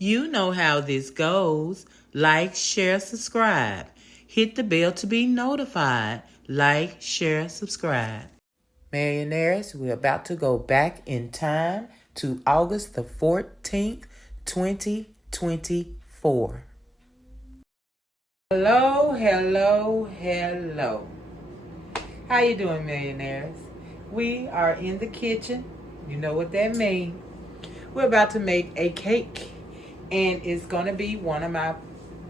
You know how this goes. Like, share, subscribe. Hit the bell to be notified. Like, share, subscribe. Millionaires, we're about to go back in time to August the 14th, 2024. Hello, hello, hello. How you doing, millionaires? We are in the kitchen. You know what that means. We're about to make a cake. And it's going to be one of my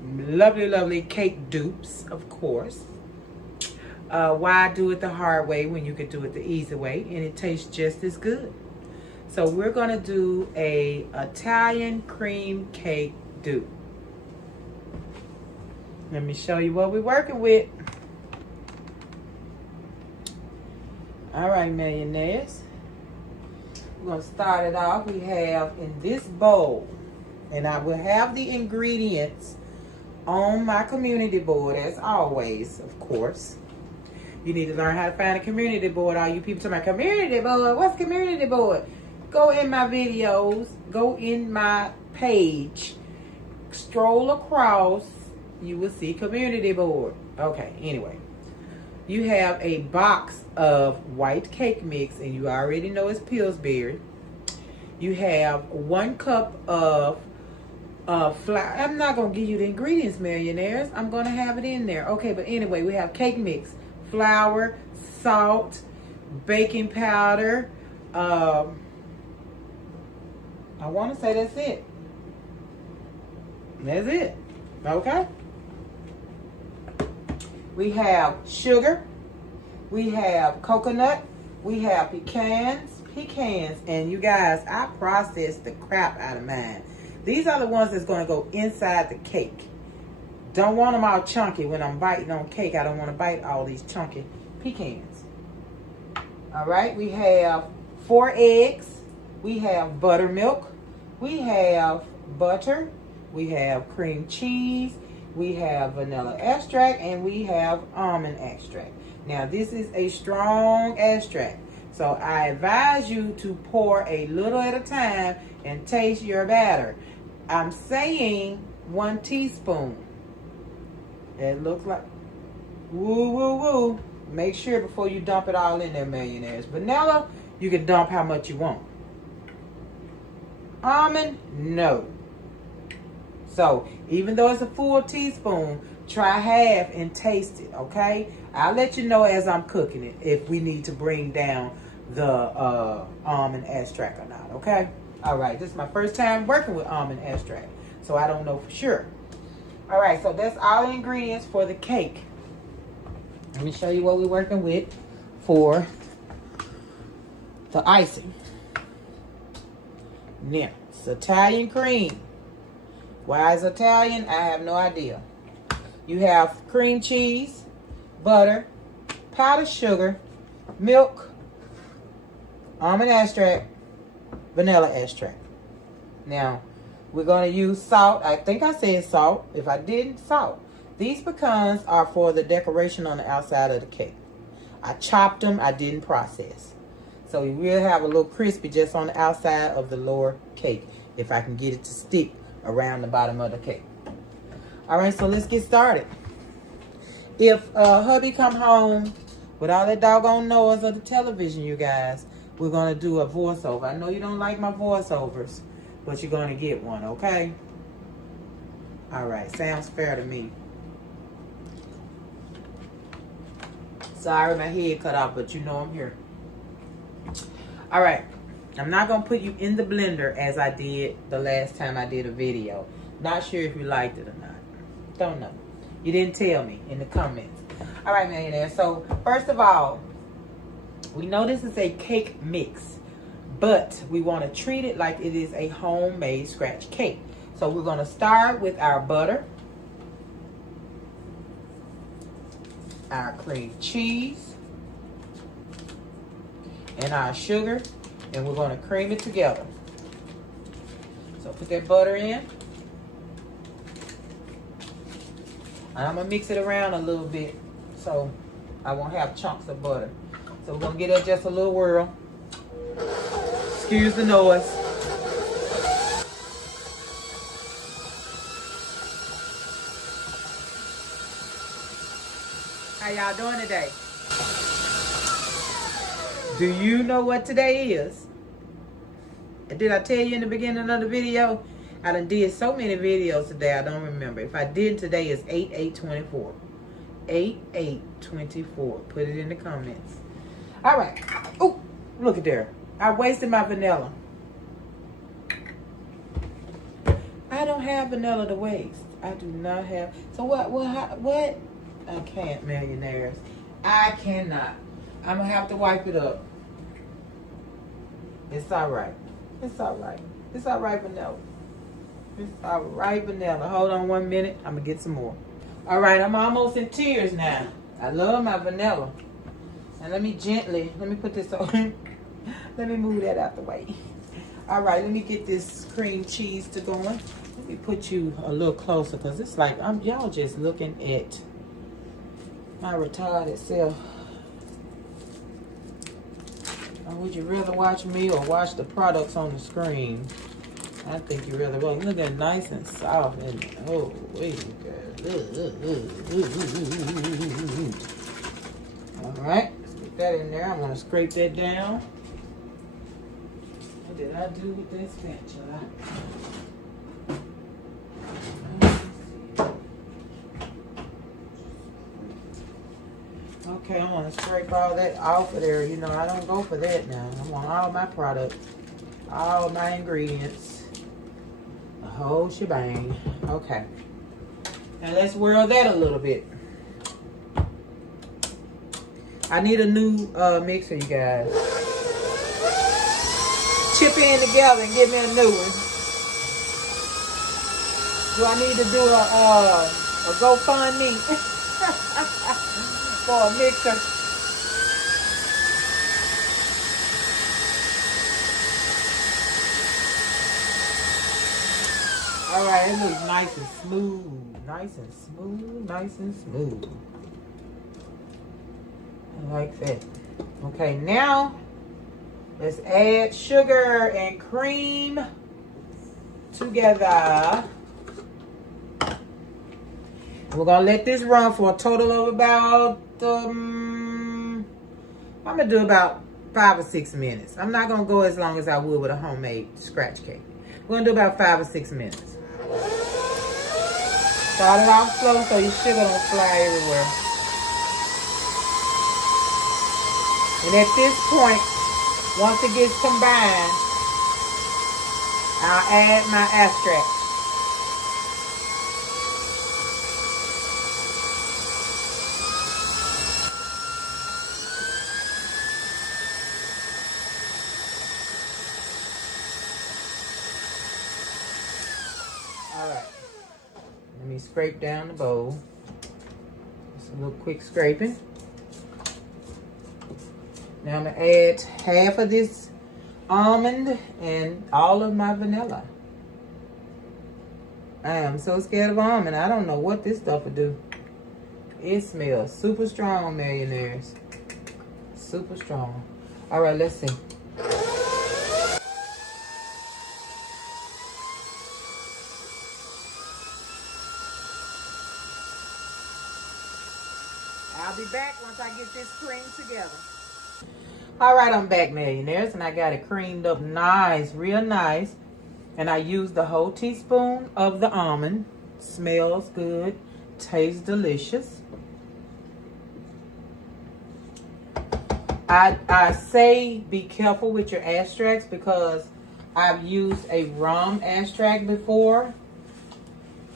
lovely, lovely cake dupes, of course. Why do it the hard way when you could do it the easy way? And it tastes just as good. So we're going to do a Italian cream cake dupe. Let me show you what we're working with. All right, millionaires. We're going to start it off. We have in this bowl, and I will have the ingredients on my community board as always, of course. You need to learn how to find a community board. All you people to my community board. What's community board? Go in my videos. Go in my page. Scroll across. You will see community board. Okay, anyway. You have a box of white cake mix, and you already know it's Pillsbury. You have 1 cup of flour. I'm not going to give you the ingredients, millionaires. I'm going to have it in there. Okay, but anyway, we have cake mix, flour, salt, baking powder. I want to say that's it. That's it. Okay. We have sugar. We have coconut. We have pecans. And you guys, I processed the crap out of mine. These are the ones that's going to go inside the cake. Don't want them all chunky. When I'm biting on cake, I don't want to bite all these chunky pecans. All right, we have 4 eggs. We have buttermilk. We have butter. We have cream cheese. We have vanilla extract. And we have almond extract. Now, this is a strong extract. So I advise you to pour a little at a time and taste your batter. I'm saying 1 teaspoon. It looks like woo, woo, woo. Make sure before you dump it all in there, millionaires. Vanilla, you can dump how much you want. Almond, no. So even though it's a full teaspoon, try half and taste it, okay? I'll let you know as I'm cooking it if we need to bring down the almond extract or not, okay? All right, this is my first time working with almond extract, so I don't know for sure. All right, so that's all the ingredients for the cake. Let me show you what we're working with for the icing. Now, it's Italian cream. Why is Italian? I have no idea. You have cream cheese, butter, powdered sugar, milk, almond extract, vanilla extract. Now, we're going to use salt. I think I said salt. If I didn't, salt. These pecans are for the decoration on the outside of the cake. I chopped them. I didn't process. So you will have a little crispy just on the outside of the lower cake, if I can get it to stick around the bottom of the cake. All right, so let's get started. If hubby come home with all that doggone noise of the television, you guys, we're going to do a voiceover. I know you don't like my voiceovers, but you're going to get one, okay? All right, sounds fair to me. Sorry, my head cut off, but you know I'm here. All right, I'm not going to put you in the blender as I did the last time I did a video. Not sure if you liked it or not. Don't know. You didn't tell me in the comments. All right, millionaire. So, first of all, we know this is a cake mix, but we want to treat it like it is a homemade scratch cake. So, we're going to start with our butter, our cream cheese, and our sugar, and we're going to cream it together. So, put that butter in. And I'm going to mix it around a little bit so I won't have chunks of butter. So we're going to get it just a little whirl. Excuse the noise. How y'all doing today? Do you know what today is? Did I tell you in the beginning of the video? I done did so many videos today, I don't remember. If I did, today is 8/8/24. 8/8/24. Put it in the comments. All right. Oh, look at there. I wasted my vanilla. I don't have vanilla to waste. I do not have. So what? I can't, millionaires. I cannot. I'm going to have to wipe it up. It's all right. It's all right. It's all right, vanilla. It's all right, vanilla. Hold on 1 minute. I'm going to get some more. All right, I'm almost in tears now. I love my vanilla. And let me put this on. Let me move that out the way. All right, let me get this cream cheese to going. Let me put you a little closer because it's like y'all just looking at my retarded self. Or would you rather watch me or watch the products on the screen? I think you rather will. Look at it, nice and soft. And oh, wait, all right, let's get that in there. I'm gonna scrape that down. What did I do with this spatula? Okay, I want to scrape all that off of there. You know, I don't go for that now. I want all my products, all my ingredients, the whole shebang. Okay. Now let's whirl that a little bit. I need a new mixer, you guys. Chip in together and get me a new one. Do I need to do a GoFundMe for a mixer? All right, it looks nice and smooth. Nice and smooth, nice and smooth. I like that. Okay, now let's add sugar and cream together. We're gonna let this run for a total of about, I'm gonna do about 5 or 6 minutes. I'm not gonna go as long as I would with a homemade scratch cake. We're gonna do about 5 or 6 minutes. Start it off slow so your sugar don't fly everywhere. And at this point, once it gets combined, I'll add my extract. All right. Let me scrape down the bowl. Just a little quick scraping. Now I'm going to add half of this almond and all of my vanilla. I am so scared of almond. I don't know what this stuff will do. It smells super strong, millionaires. Super strong. All right, let's see. I'll be back once I get this cream together. All right, I'm back, millionaires, and I got it creamed up nice, real nice. And I used the whole teaspoon of the almond. Smells good, tastes delicious. I say be careful with your extracts because I've used a rum extract before.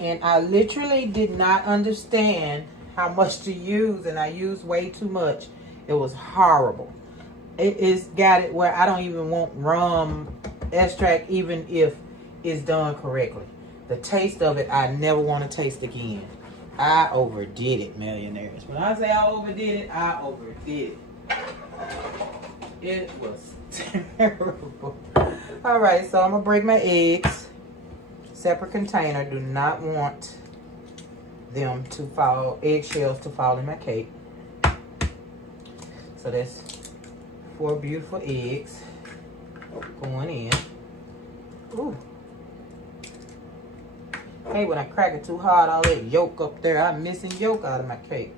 And I literally did not understand how much to use, and I used way too much. It was horrible. It's got it where I don't even want rum extract even if it's done correctly. The taste of it, I never want to taste again. I overdid it, millionaires. When I say I overdid it, I overdid it. It was terrible. All right, so I'm going to break my eggs. Separate container. Do not want them to fall, eggshells to fall in my cake. So that's 4 beautiful eggs going in. Ooh. Hey, when I crack it too hard, all that yolk up there, I'm missing yolk out of my cake.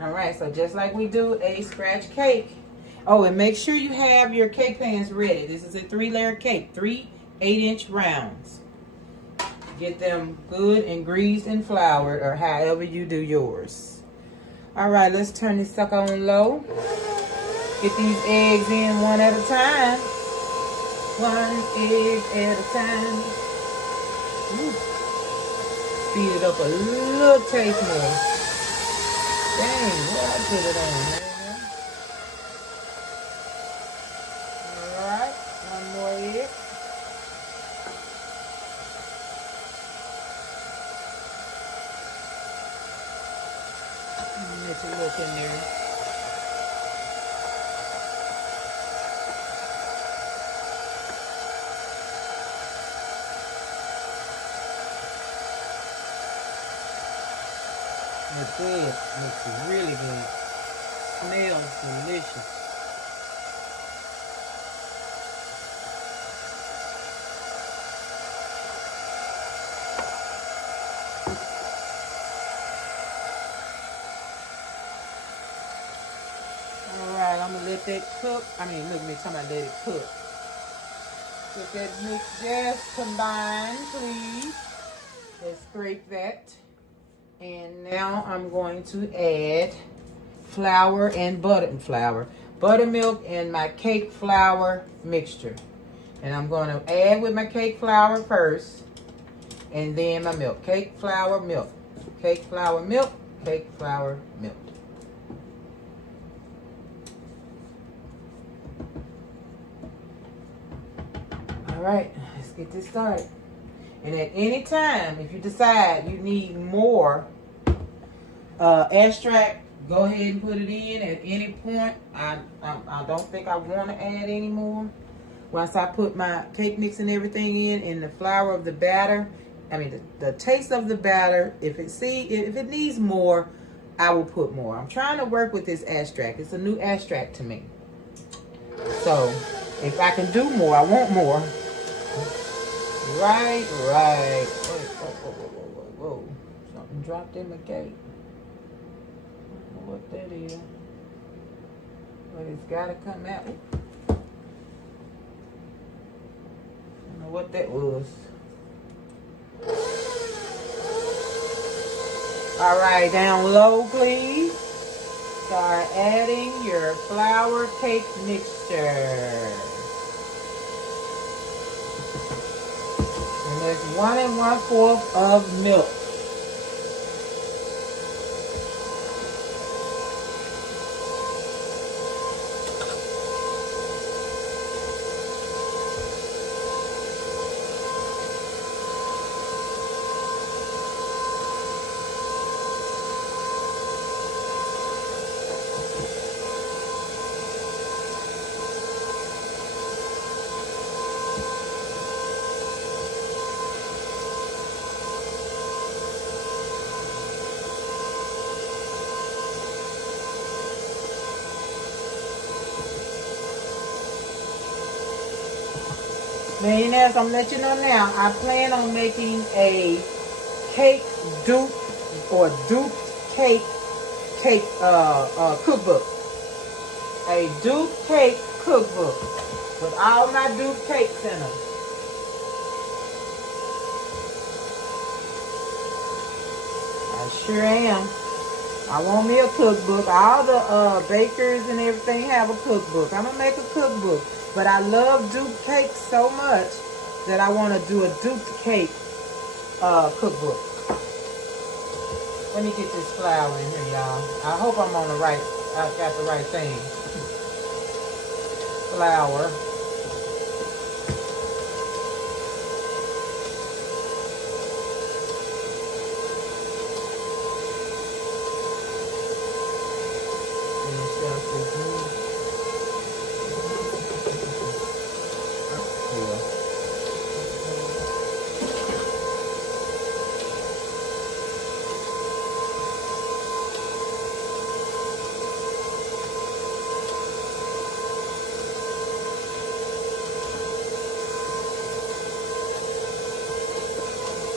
All right, so just like we do a scratch cake. Oh, and make sure you have your cake pans ready. This is a 3-layer cake, 3 8-inch rounds. Get them good and greased and floured, or however you do yours. All right, let's turn this sucker on low. Get these eggs in one at a time. 1 egg at a time. Ooh. Speed it up a little taste more. Dang, where I put it on, man? All right, 1 more egg. Let it look in there. Looks good. Looks really good. Smells delicious. Alright, I'm gonna let that cook. Look, me talking about let it cook. Let that mix just combine, please. Let's scrape that. And now I'm going to add flour and buttermilk and my cake flour mixture. And I'm going to add with my cake flour first, and then my milk. Cake flour, milk. Cake flour, milk. Cake flour, milk. All right, let's get this started. And at any time, if you decide you need more extract, go ahead and put it in at any point. I don't think I want to add any more. Once I put my cake mix and everything in, and the flour of the batter, the taste of the batter, if it needs more, I will put more. I'm trying to work with this extract. It's a new extract to me. So if I can do more, I want more. Right. Whoa. Something dropped in my cake. I don't know what that is. But it's gotta come out. I don't know what that was. Alright, down low, please. Start adding your flour cake mixture. And there's 1 1/4 of milk. Millionaires, I'm letting you know now, I plan on making a cake dupe or duped cake cookbook. A duped cake cookbook with all my duped cakes in them. I sure am. I want me a cookbook. All the bakers and everything have a cookbook. I'm going to make a cookbook. But I love duped cakes so much that I want to do a duped cake cookbook. Let me get this flour in here, y'all. I hope I got the right thing. Flour.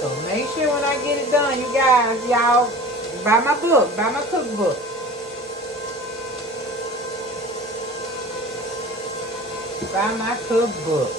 So make sure when I get it done, you guys, y'all, buy my book, buy my cookbook. Buy my cookbook.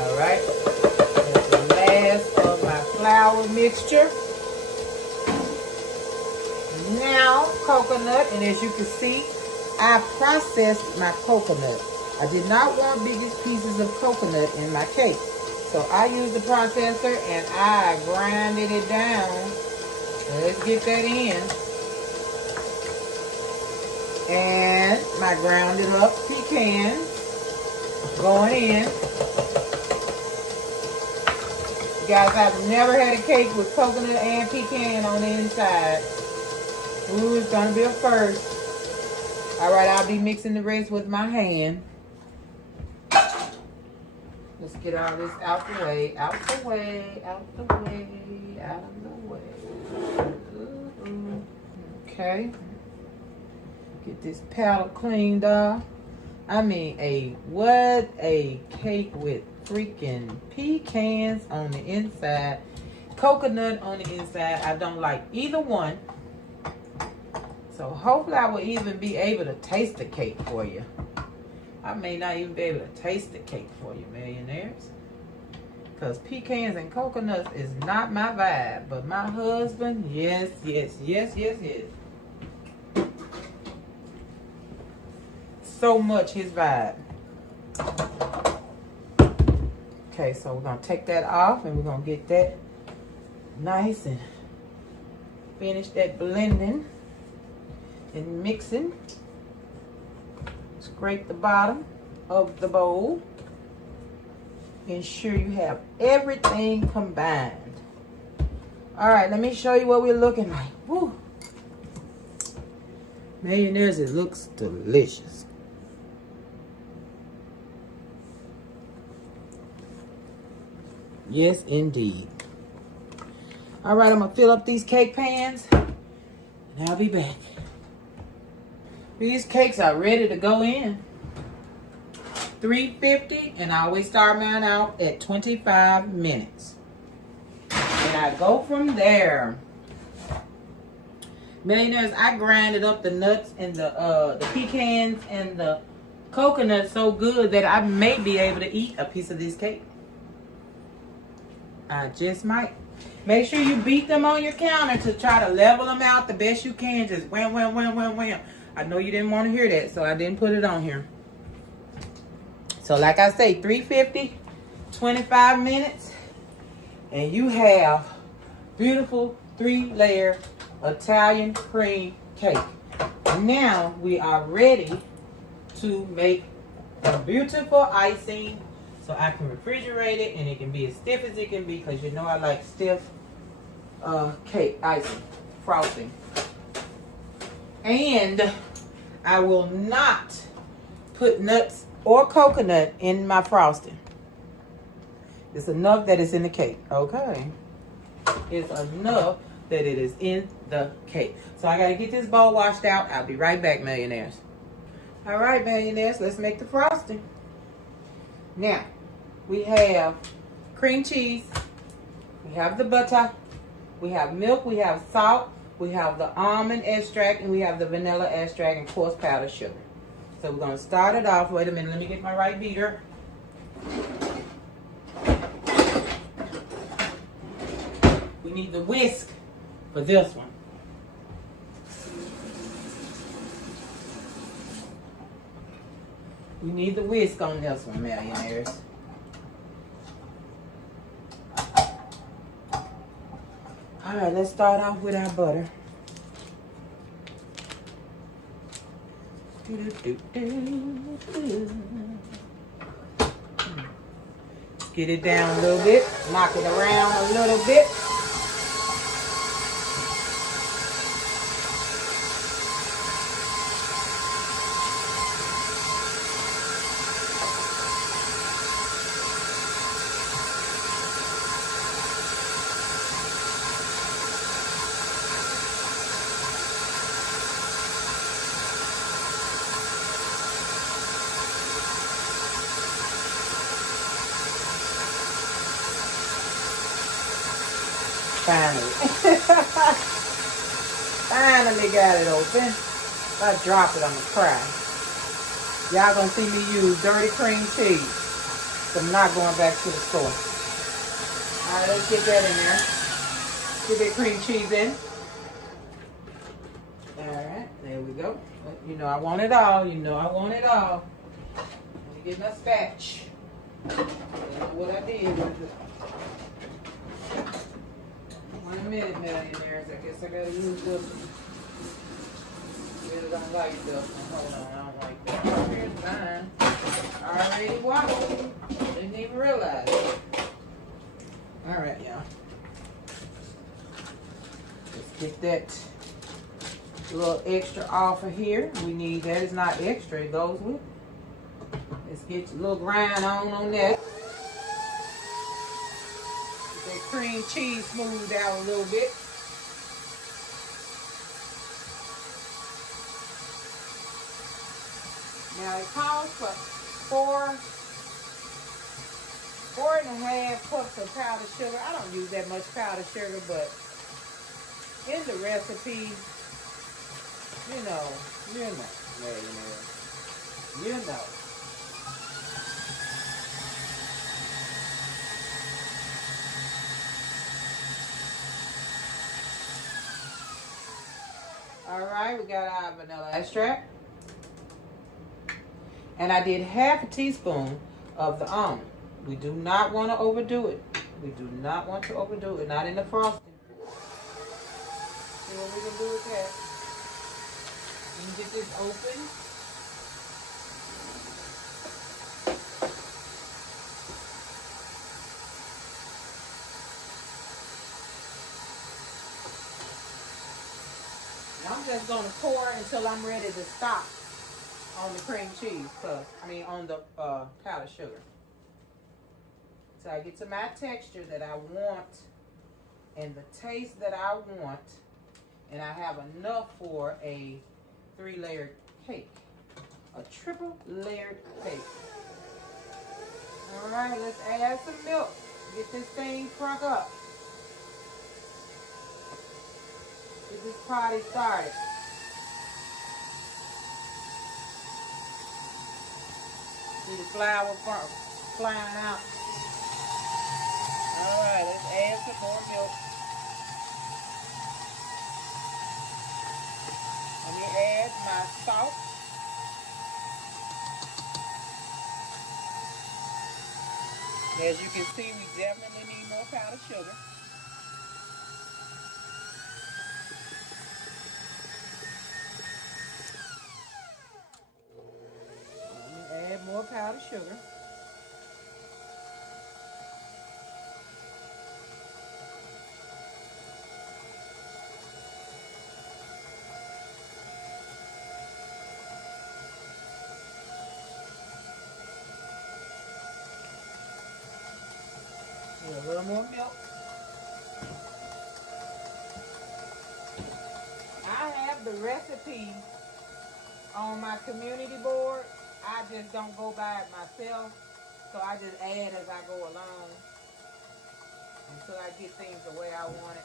Alright, that's the last of my flour mixture. Now coconut, and as you can see, I processed my coconut. I did not want biggest pieces of coconut in my cake. So I used the processor and I grinded it down. Let's get that in. And my grounded up pecans going in. Guys, I've never had a cake with coconut and pecan on the inside. Ooh, it's gonna be a first. All right, I'll be mixing the rest with my hand. Let's get all this out the way, out the way, out the way, out of the way. Okay. Get this palette cleaned off. I mean, what a cake with freaking pecans on the inside, coconut on the inside. I don't like either one. So hopefully I will even be able to taste the cake for you. I may not even be able to taste the cake for you, millionaires. Because pecans and coconuts is not my vibe. But my husband, yes, yes, yes, yes, yes. So much his vibe. Okay, so we're going to take that off and we're going to get that nice and finish that blending and mixing. Scrape the bottom of the bowl. Ensure you have everything combined. All right, let me show you what we're looking like. Woo. Millionaires, it looks delicious. Yes, indeed. All right, I'm going to fill up these cake pans and I'll be back. These cakes are ready to go in. 350, and I always start mine out at 25 minutes. And I go from there. Millionaires, I grinded up the nuts and the pecans and the coconut so good that I may be able to eat a piece of this cake. I just might. Make sure you beat them on your counter to try to level them out the best you can. Just wham, wham, wham, wham, wham. I know you didn't want to hear that, so I didn't put it on here. So like I say, 350, 25 minutes, and you have beautiful 3-layer Italian cream cake. And now we are ready to make a beautiful icing so I can refrigerate it and it can be as stiff as it can be, because you know I like stiff cake icing, frosting. And I will not put nuts or coconut in my frosting. It's enough that it's in the cake, okay? It's enough that it is in the cake. So I gotta get this bowl washed out. I'll be right back, millionaires. All right, millionaires, let's make the frosting. Now, we have cream cheese, we have the butter, we have milk, we have salt, we have the almond extract, and we have the vanilla extract and coarse powdered sugar. So we're going to start it off. Wait a minute, let me get my right beater. We need the whisk for this one. We need the whisk on this one, millionaires. All right, let's start off with our butter. Get it down a little bit, knock it around a little bit. Finally. Finally got it open. If I drop it, I'm gonna cry. Y'all gonna see me use dirty cream cheese. So I'm not going back to the store. Alright, let's get that in there. Get that cream cheese in. Alright, there we go. You know I want it all. You know I want it all. Let me get my spatch. I don't know what I did with it. 1 minute, millionaires. I guess I gotta use this one. Really don't like this one. Hold on, I don't like that. Oh, here's mine. Already wobbled. Didn't even realize it. Alright, y'all. Let's get that little extra off of here. We need that. It's not extra, it goes with it. Let's get a little grind on that. Get that cream cheese smoothed out a little bit. Now it calls for 4.5 cups of powdered sugar. I don't use that much powdered sugar, but in the recipe, you know, you know. All right, we got our vanilla extract. And I did half a teaspoon of the almond. We do not want to overdo it. We do not want to overdo it, not in the frosting. See what we can do with that. You can get this open. And I'm just going to pour until I'm ready to stop on the cream cheese, on the powdered sugar. So I get to my texture that I want and the taste that I want, and I have enough for a 3-layered cake, a triple layered cake. All right, let's add some milk. Get this thing crunk up. Get this party started. See the flour flying out. All right, let's add some more milk. Let me add my salt. As you can see, we definitely need more powdered sugar. Let me add more powdered sugar. A little more milk. I have the recipe on my community board. I just don't go by it myself, so I just add as I go along until I get things the way I want it.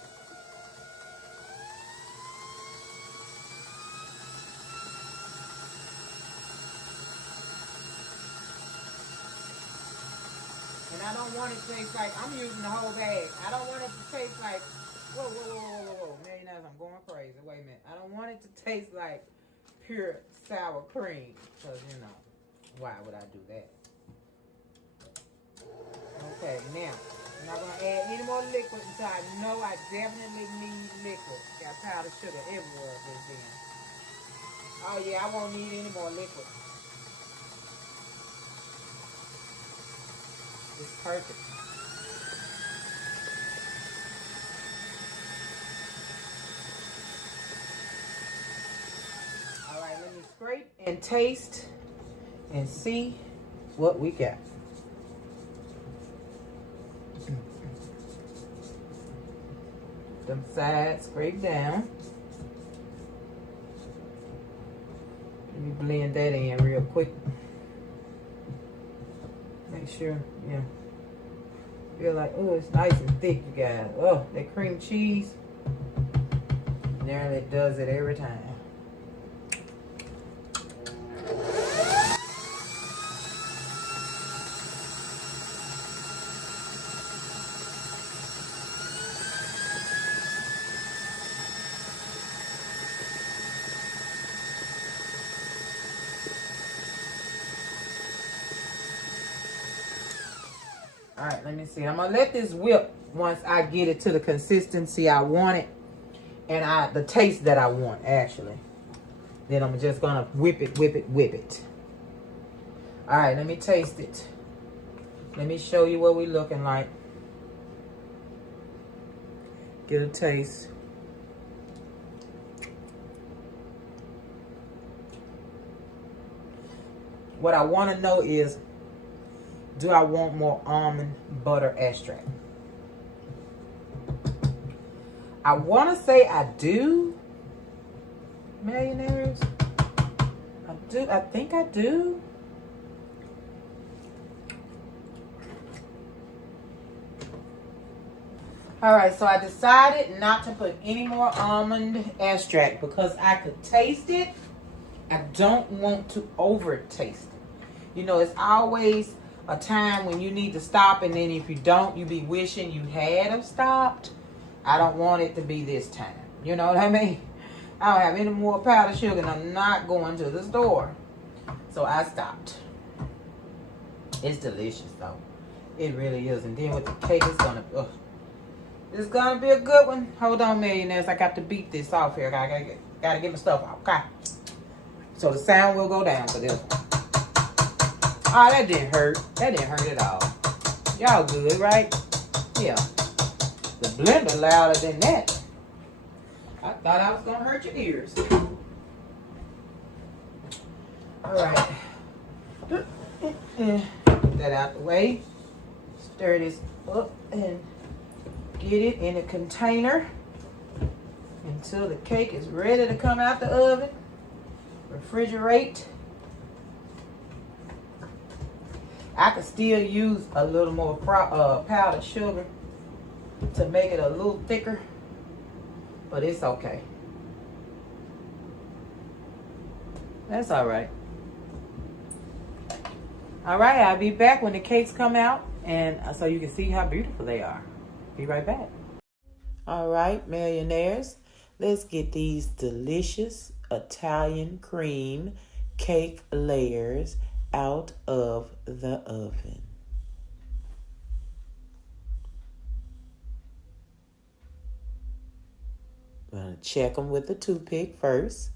And I don't want it to taste like, I'm using the whole bag. I don't want it to taste like, whoa. Millionaires, I'm going crazy. Wait a minute. I don't want it to taste like pure sour cream. Because, you know, why would I do that? Okay, now, I'm not going to add any more liquid until I know I definitely need liquid. Got powdered sugar everywhere this then. Oh, yeah, I won't need any more liquid. It's perfect. All right, let me scrape and taste and see what we got. Them sides scrape down. Let me blend that in real quick. Make sure, yeah. Feel like, oh, it's nice and thick, you guys. Oh, that cream cheese nearly does it every time. All right, let me see. I'm gonna let this whip once I get it to the consistency I want it, and the taste that I want actually. Then I'm just gonna whip it, whip it, whip it. All right, let me taste it. Let me show you what we looking like. Get a taste. What I want to know is, do I want more almond butter extract? I want to say I do. Millionaires. I do. I think I do. All right, so I decided not to put any more almond extract because I could taste it. I don't want to over taste it. You know, it's always a time when you need to stop, and then if you don't, you be wishing you had have stopped. I don't want it to be this time. You know what I mean? I don't have any more powdered sugar, and I'm not going to the store. So I stopped. It's delicious, though. It really is. And then with the cake, it's gonna be a good one. Hold on, millionaires. I got to beat this off here. I gotta get my stuff off. Okay. So the sound will go down for this one. Oh, that didn't hurt. That didn't hurt at all. Y'all good, right? Yeah. The blender louder than that. I thought I was gonna hurt your ears. All right. Get that out the way. Stir this up and get it in a container until the cake is ready to come out the oven. Refrigerate. I could still use a little more powdered sugar to make it a little thicker, but it's okay. That's all right. All right, I'll be back when the cakes come out, and so you can see how beautiful they are. Be right back. All right, millionaires, let's get these delicious Italian cream cake layers out of the oven. I'm going to check them with the toothpick first.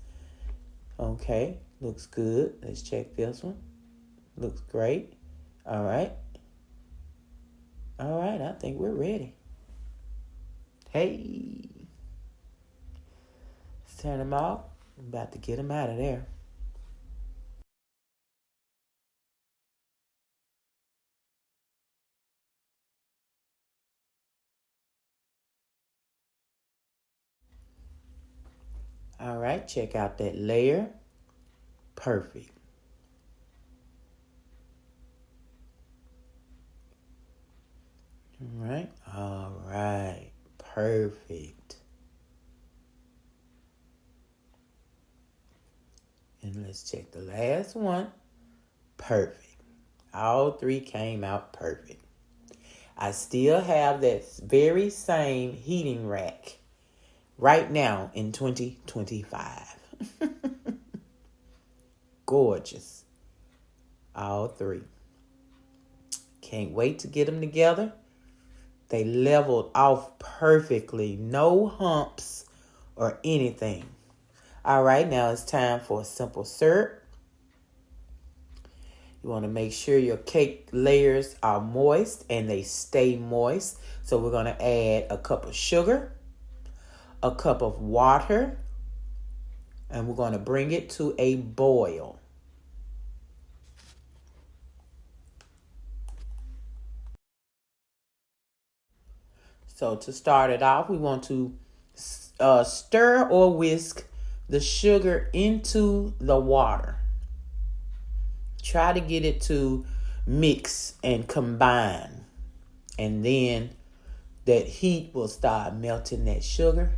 Okay, looks good. Let's check this one. Looks great. All right. All right, I think we're ready. Hey. Let's turn them off. I'm about to get them out of there. All right, check out that layer. Perfect. All right, perfect. And let's check the last one. Perfect. All three came out perfect. I still have that very same heating rack right now in 2025. Gorgeous. All three. Can't wait to get them together. They leveled off perfectly. No humps or anything. All right, now it's time for a simple syrup. You want to make sure your cake layers are moist and they stay moist. So we're going to add a cup of sugar, a cup of water, and we're going to bring it to a boil. So to start it off, we want to stir or whisk the sugar into the water. Try to get it to mix and combine. And then that heat will start melting that sugar.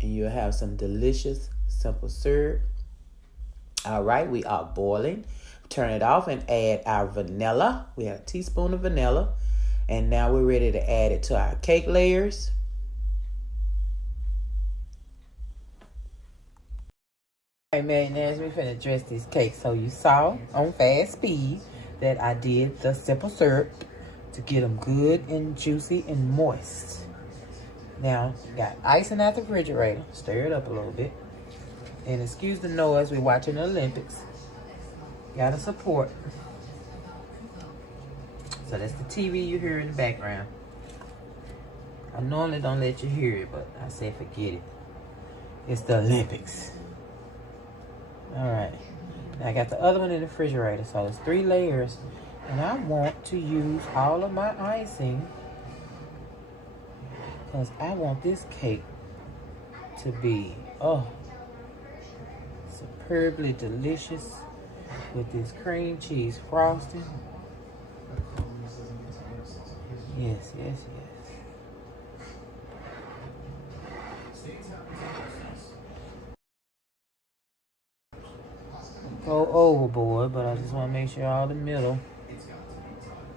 And you'll have some delicious simple syrup. All right, we are boiling. Turn it off and add our vanilla. We have a teaspoon of vanilla. And now we're ready to add it to our cake layers. All right, Marinaires, we're finna dress this cake. So you saw on fast speed that I did the simple syrup to get them good and juicy and moist. Now, got icing out the refrigerator. Stir it up a little bit. And excuse the noise, we're watching the Olympics. Gotta support. So that's the TV you hear in the background. I normally don't let you hear it, but I said forget it. It's the Olympics. All right. Now I got the other one in the refrigerator, so it's 3 layers. And I want to use all of my icing because I want this cake to be, superbly delicious with this cream cheese frosting. Yes, yes, yes. Go overboard, but I just want to make sure all the middle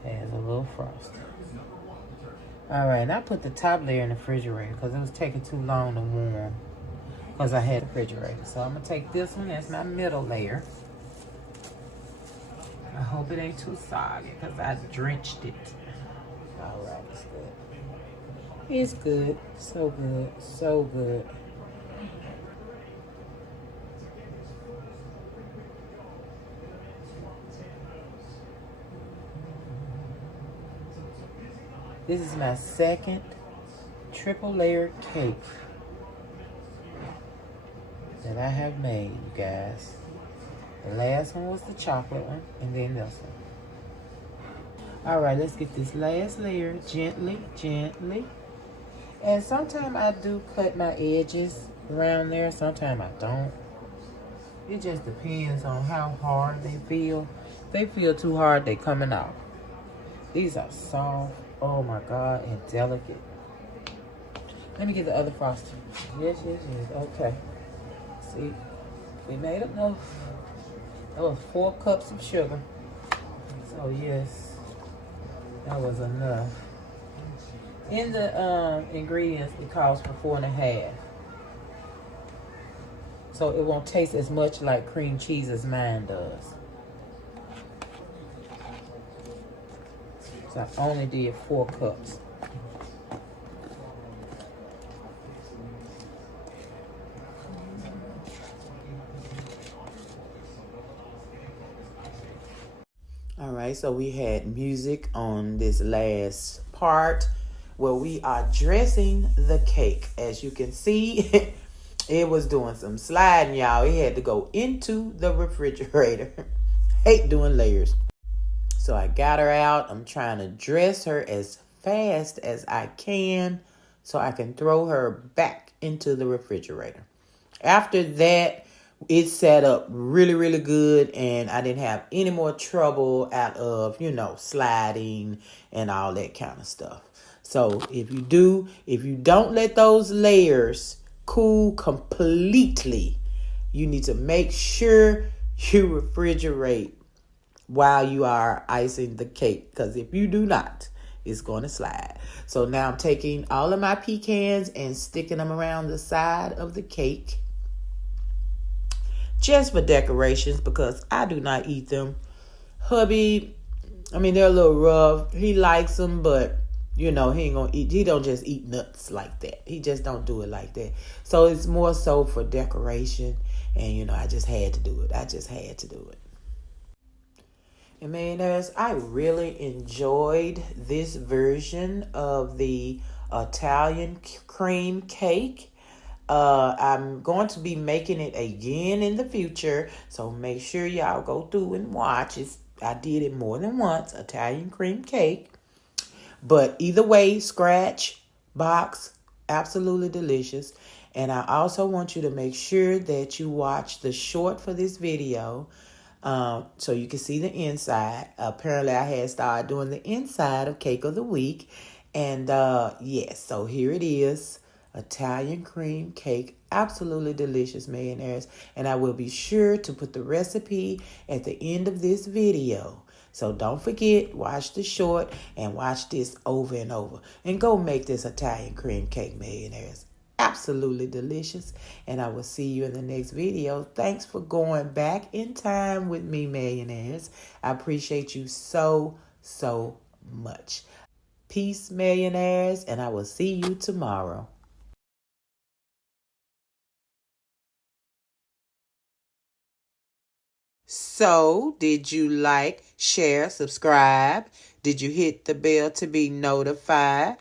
has a little frosting. All right, and I put the top layer in the refrigerator because it was taking too long to warm because I had a refrigerator. So I'm going to take this one as my middle layer. I hope it ain't too soggy because I drenched it. All right, it's good. It's good. So good. So good. This is my second triple layered cake that I have made, you guys. The last one was the chocolate one, and then this one. All right, let's get this last layer gently, gently. And sometimes I do cut my edges around there, sometimes I don't. It just depends on how hard they feel. If they feel too hard, they coming out. These are soft, oh my God, and delicate. Let me get the other frosting. Yes, yes, yes, okay. See, we made enough. That was 4 cups of sugar. So yes, that was enough. In the ingredients, it calls for 4.5. So it won't taste as much like cream cheese as mine does. So I only did 4 cups. All right, so we had music on this last part where we are dressing the cake. As you can see, it was doing some sliding, y'all. It had to go into the refrigerator. Hate doing layers. So I got her out. I'm trying to dress her as fast as I can so I can throw her back into the refrigerator. After that, it set up really, really good, and I didn't have any more trouble out of, sliding and all that kind of stuff. So if you don't let those layers cool completely, you need to make sure you refrigerate while you are icing the cake, because if you do not, it's going to slide. So now I'm taking all of my pecans and sticking them around the side of the cake, just for decorations, because I do not eat them. Hubby, they're a little rough. He likes them, but he ain't gonna eat. He don't just eat nuts like that. He just don't do it like that. So it's more so for decoration, and I just had to do it. And I really enjoyed this version of the Italian cream cake. I'm going to be making it again in the future, so make sure y'all go through and watch. I did it more than once, Italian cream cake. But either way, scratch, box, absolutely delicious. And I also want you to make sure that you watch the short for this video. So you can see the inside. Apparently, I had started doing the inside of Cake of the Week. And yes, so here it is. Italian cream cake. Absolutely delicious, millionaires. And I will be sure to put the recipe at the end of this video. So don't forget, watch the short and watch this over and over. And go make this Italian cream cake, millionaires. Absolutely delicious. And I will see you in the next video. Thanks for going back in time with me, millionaires. I appreciate you so, so much. Peace, millionaires, and I will see you tomorrow. So, did you like, share, subscribe? Did you hit the bell to be notified?